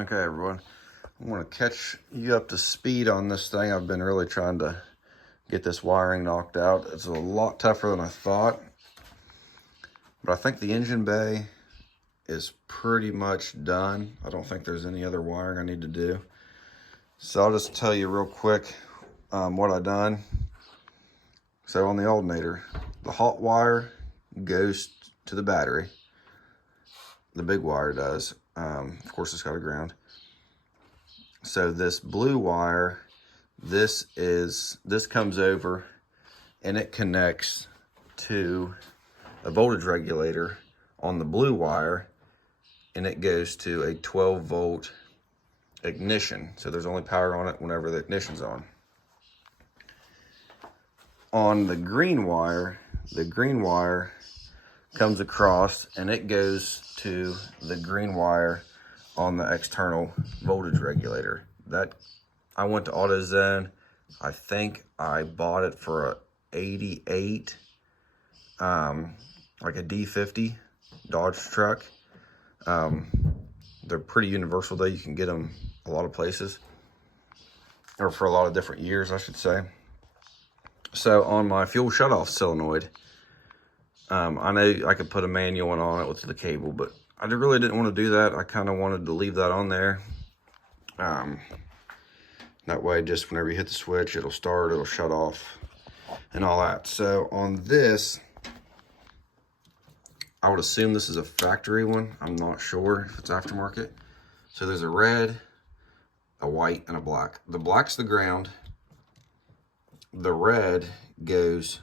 Okay, everyone, I want to catch you up to speed on this thing. I've been really trying to get this wiring knocked out. It's a lot tougher than I thought, but I think the engine bay is pretty much done. I don't think there's any other wiring I need to do. So I'll just tell you real quick what I've done. So on the alternator, the hot wire goes to the battery. The big wire does. Of course, it's got a ground. So this blue wire, this comes over and it connects to a voltage regulator on the blue wire, and it goes to a 12-volt ignition. So there's only power on it whenever the ignition's on. On the green wire comes across and it goes to the green wire on the external voltage regulator. That I went to AutoZone. I think I bought it for a 88, like a D50 Dodge truck. They're pretty universal though. You can get them a lot of places, or for a lot of different years, I should say. So on my fuel shutoff solenoid, I know I could put a manual one on it with the cable, but I really didn't want to do that. I kind of wanted to leave that on there. That way, just whenever you hit the switch, it'll start, it'll shut off, and all that. So on this, I would assume this is a factory one. I'm not sure if it's aftermarket. So there's a red, a white, and a black. The black's the ground. The red goes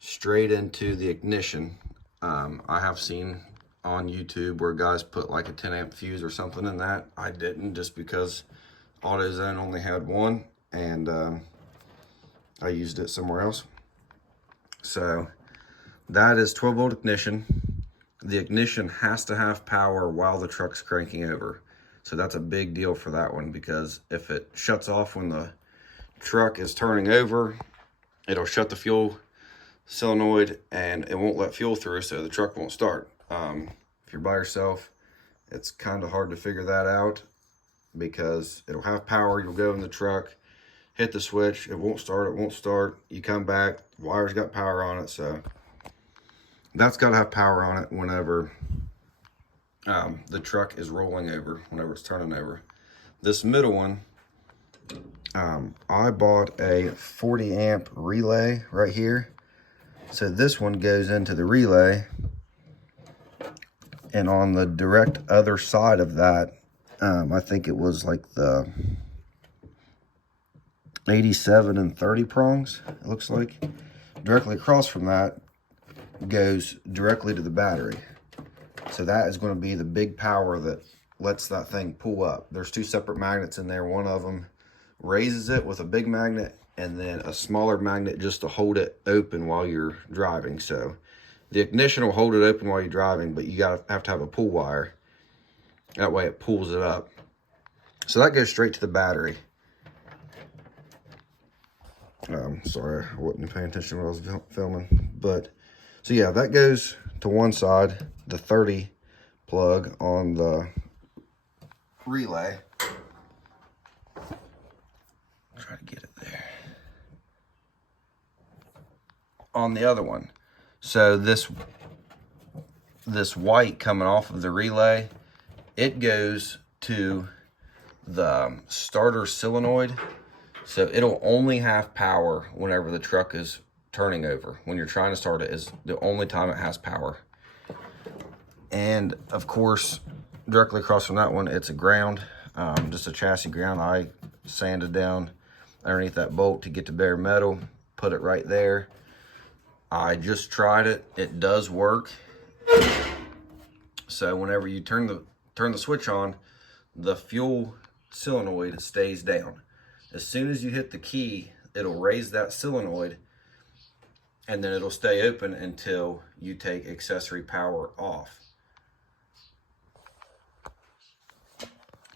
straight into the ignition. I have seen on YouTube where guys put like a 10 amp fuse or something in that. I didn't, just because AutoZone only had one, and I used it somewhere else. So that is 12-volt ignition. The ignition has to have power while the truck's cranking over. So that's a big deal for that one, because if it shuts off when the truck is turning over, it'll shut the fuel solenoid and it won't let fuel through, so the truck won't start. If you're by yourself, it's kind of hard to figure that out, because it'll have power, you'll go in the truck, hit the switch, it won't start, you come back, the wire's got power on it. So that's got to have power on it whenever the truck is rolling over, whenever it's turning over. This middle one, I bought a 40 amp relay right here. So this one goes into the relay, and on the direct other side of that, I think it was like the 87 and 30 prongs, it looks like. Directly across from that goes directly to the battery. So that is going to be the big power that lets that thing pull up. There's two separate magnets in there. One of them raises it with a big magnet, and then a smaller magnet just to hold it open while you're driving. So the ignition will hold it open while you're driving, but you have to have a pull wire. That way it pulls it up. So that goes straight to the battery. Sorry, I wasn't paying attention when I was filming. But so yeah, that goes to one side, the 30 plug on the relay. Try to get it there. On the other one, so this white coming off of the relay, it goes to the starter solenoid. So it'll only have power whenever the truck is turning over. When you're trying to start it is the only time it has power. And of course, directly across from that one, it's a ground, just a chassis ground. I sanded down underneath that bolt to get to bare metal, put it right there. I just tried it. It does work. So whenever you turn the switch on, the fuel solenoid stays down. As soon as you hit the key, it'll raise that solenoid, and then it'll stay open until you take accessory power off.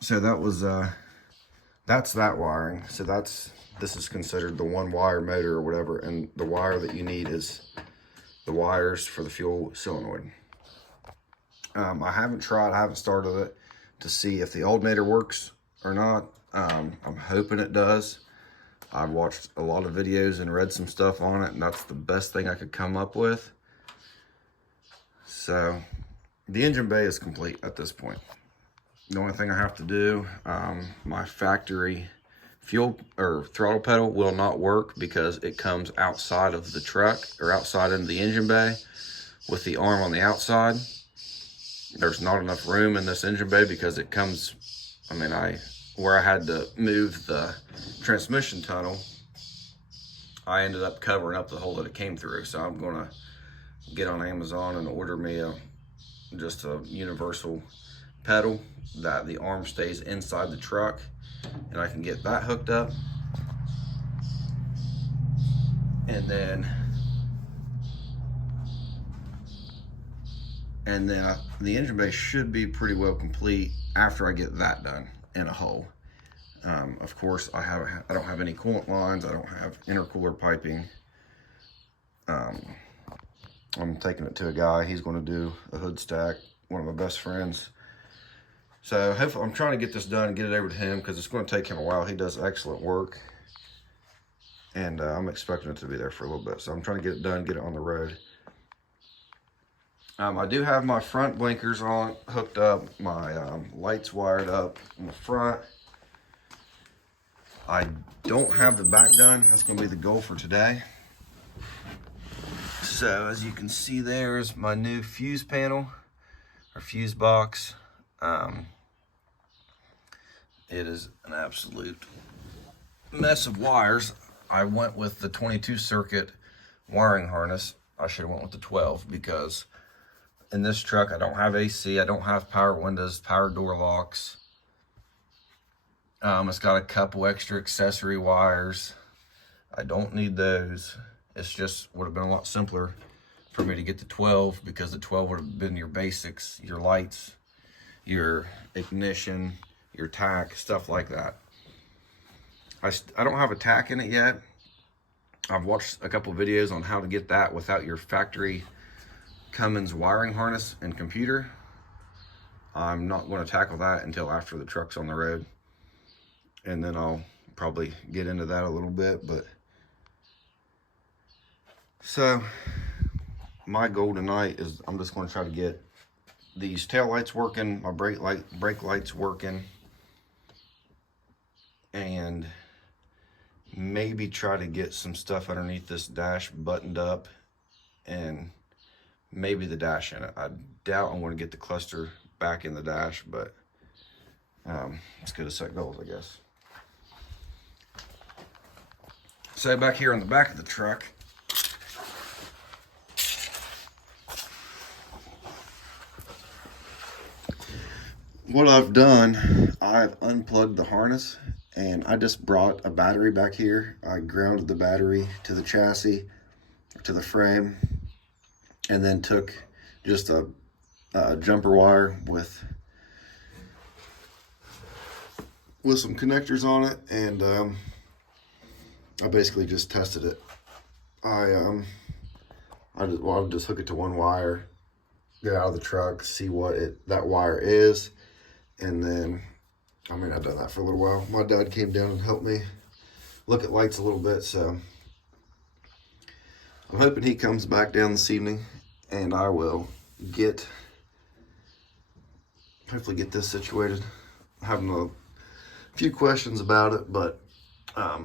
So that was that's that wiring. So this is considered the one wire motor or whatever, and the wire that you need is the wires for the fuel solenoid. I haven't started it, to see if the alternator works or not. I'm hoping it does. I've watched a lot of videos and read some stuff on it, and that's the best thing I could come up with. So the engine bay is complete at this point. The only thing I have to do, my factory fuel or throttle pedal will not work because it comes outside of the truck, or outside into the engine bay with the arm on the outside. There's not enough room in this engine bay because it comes, where I had to move the transmission tunnel, I ended up covering up the hole that it came through. So I'm gonna get on Amazon and order me just a universal pedal that the arm stays inside the truck, and I can get that hooked up. And then the engine bay should be pretty well complete after I get that done in a hole. Of course, I don't have any coolant lines. I don't have intercooler piping. I'm taking it to a guy. He's going to do a hood stack, one of my best friends. So hopefully, I'm trying to get this done and get it over to him because it's going to take him a while. He does excellent work, and I'm expecting it to be there for a little bit. So I'm trying to get it done, get it on the road. I do have my front blinkers on, hooked up, my lights wired up in the front. I don't have the back done. That's going to be the goal for today. So as you can see, there is my new fuse panel, or fuse box. It is an absolute mess of wires. I went with the 22 circuit wiring harness. I should have went with the 12 because in this truck I don't have AC, I don't have power windows, power door locks. It's got a couple extra accessory wires. I don't need those. It's just would have been a lot simpler for me to get the 12 because the 12 would have been your basics, your lights, your ignition, your tack, stuff like that. I don't have a tack in it yet. I've watched a couple videos on how to get that without your factory Cummins wiring harness and computer. I'm not going to tackle that until after the truck's on the road, and then I'll probably get into that a little bit. But so my goal tonight is I'm just going to try to get these tail lights working, my brake lights working, and maybe try to get some stuff underneath this dash buttoned up, and maybe the dash in it. I doubt I'm going to get the cluster back in the dash, but it's good to set goals, I guess. So back here on the back of the truck, what I've done, I've unplugged the harness, and I just brought a battery back here. I grounded the battery to the chassis, to the frame, and then took just a jumper wire with some connectors on it, and I basically just tested it. I'll just hook it to one wire, get out of the truck, see what that wire is, and then I've done that for a little while. My dad came down and helped me look at lights a little bit, so I'm hoping he comes back down this evening, and I will hopefully get this situated. I'm having a few questions about it, but I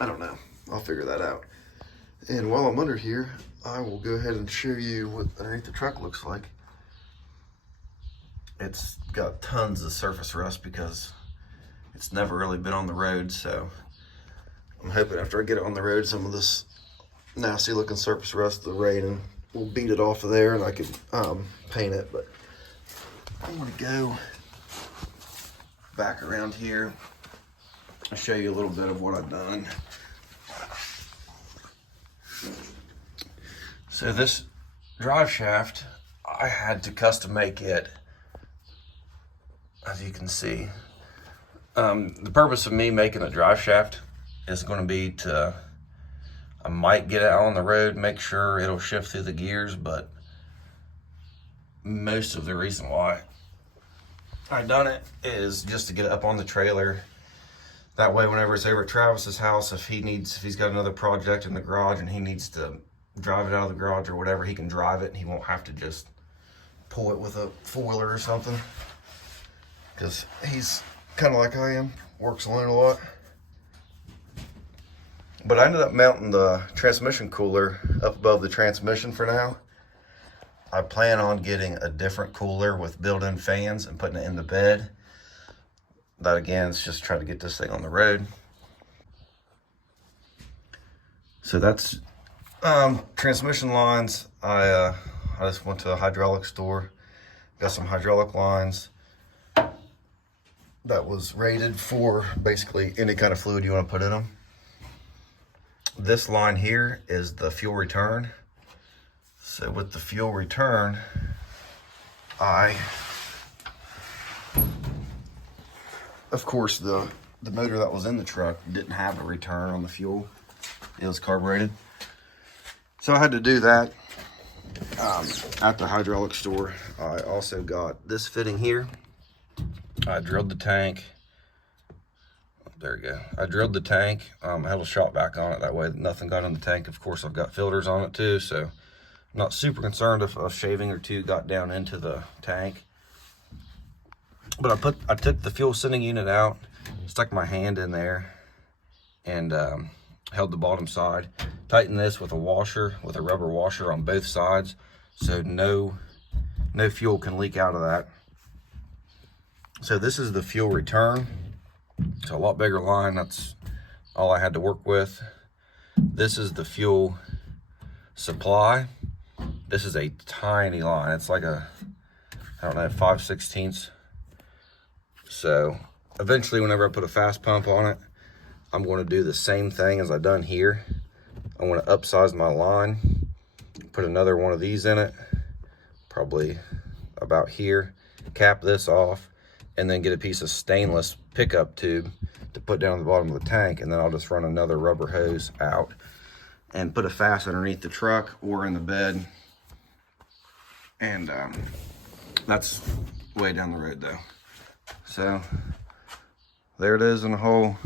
don't know. I'll figure that out. And while I'm under here, I will go ahead and show you what underneath the truck looks like. It's got tons of surface rust because it's never really been on the road, so I'm hoping after I get it on the road, some of this nasty looking surface rust, the rain will beat it off of there, and I can paint it. But I'm gonna go back around here. I'll show you a little bit of what I've done. So this drive shaft, I had to custom make it, as you can see. The purpose of me making a drive shaft is going to be I might get it out on the road, make sure it'll shift through the gears, but most of the reason why I done it is just to get it up on the trailer. That way, whenever it's over at Travis's house, if he's got another project in the garage and he needs to drive it out of the garage or whatever, he can drive it and he won't have to just pull it with a four-wheeler or something. Because he's kind of like I am, works alone a lot. But I ended up mounting the transmission cooler up above the transmission for now. I plan on getting a different cooler with built-in fans and putting it in the bed. That again is just trying to get this thing on the road. So that's transmission lines. I just went to a hydraulic store, got some hydraulic lines that was rated for basically any kind of fluid you want to put in them. This line here is the fuel return. So with the fuel return, of course, the motor that was in the truck didn't have a return on the fuel. It was carbureted. So I had to do that at the hydraulic store. I also got this fitting here. I drilled the tank. There we go. I drilled the tank. I had a shot back on it. That way nothing got in the tank. Of course, I've got filters on it too, so I'm not super concerned if a shaving or two got down into the tank. But I took the fuel sending unit out, stuck my hand in there, and held the bottom side. Tightened this with a washer, with a rubber washer on both sides, so no fuel can leak out of that. So this is the fuel return. It's a lot bigger line. That's all I had to work with. This is the fuel supply. This is a tiny line. It's like a, I don't know, 5/16. So eventually, whenever I put a fast pump on it, I'm going to do the same thing as I've done here. I'm going to upsize my line, put another one of these in it, probably about here, cap this off, and then get a piece of stainless pickup tube to put down the bottom of the tank, and then I'll just run another rubber hose out and put a fast underneath the truck or in the bed. And that's way down the road though. So there it is in the hole.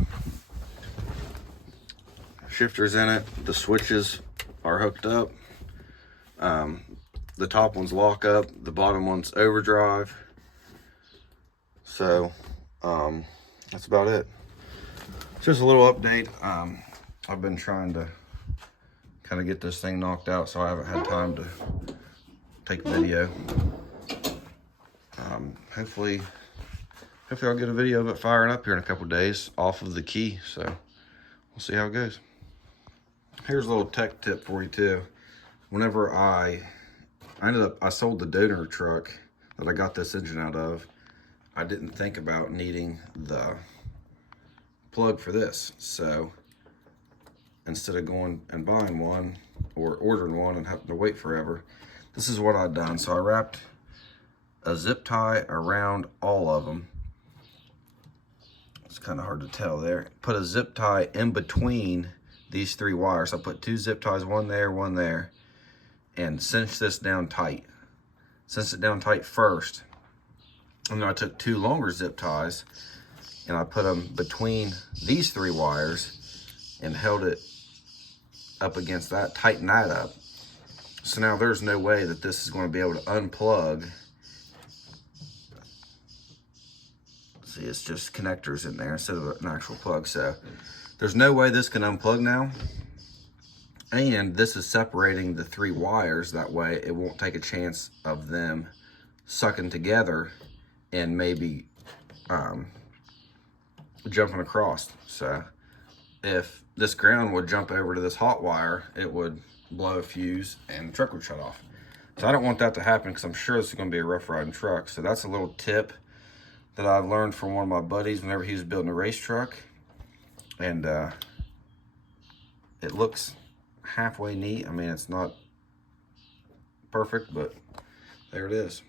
Shifter's in it. The switches are hooked up. The top one's lock up. The bottom one's overdrive. So that's about it. Just a little update. I've been trying to kind of get this thing knocked out, so I haven't had time to take video. Hopefully I'll get a video of it firing up here in a couple days off of the key. So we'll see how it goes. Here's a little tech tip for you too. Whenever I sold the donor truck that I got this engine out of, I didn't think about needing the plug for this. So instead of going and buying one or ordering one and having to wait forever, this is what I've done. So I wrapped a zip tie around all of them. It's kind of hard to tell there. Put a zip tie in between these three wires. I put two zip ties, one there, and cinch this down tight. Cinch it down tight first. And then I took two longer zip ties and I put them between these three wires and held it up against that, tighten that up. So now there's no way that this is going to be able to unplug. See, it's just connectors in there instead of an actual plug. So there's no way this can unplug now. And this is separating the three wires. That way it won't take a chance of them sucking together and maybe jumping across. So if this ground would jump over to this hot wire, it would blow a fuse and the truck would shut off. So I don't want that to happen because I'm sure this is going to be a rough riding truck. So that's a little tip that I learned from one of my buddies whenever he was building a race truck. And it looks halfway neat. I mean, it's not perfect, but there it is.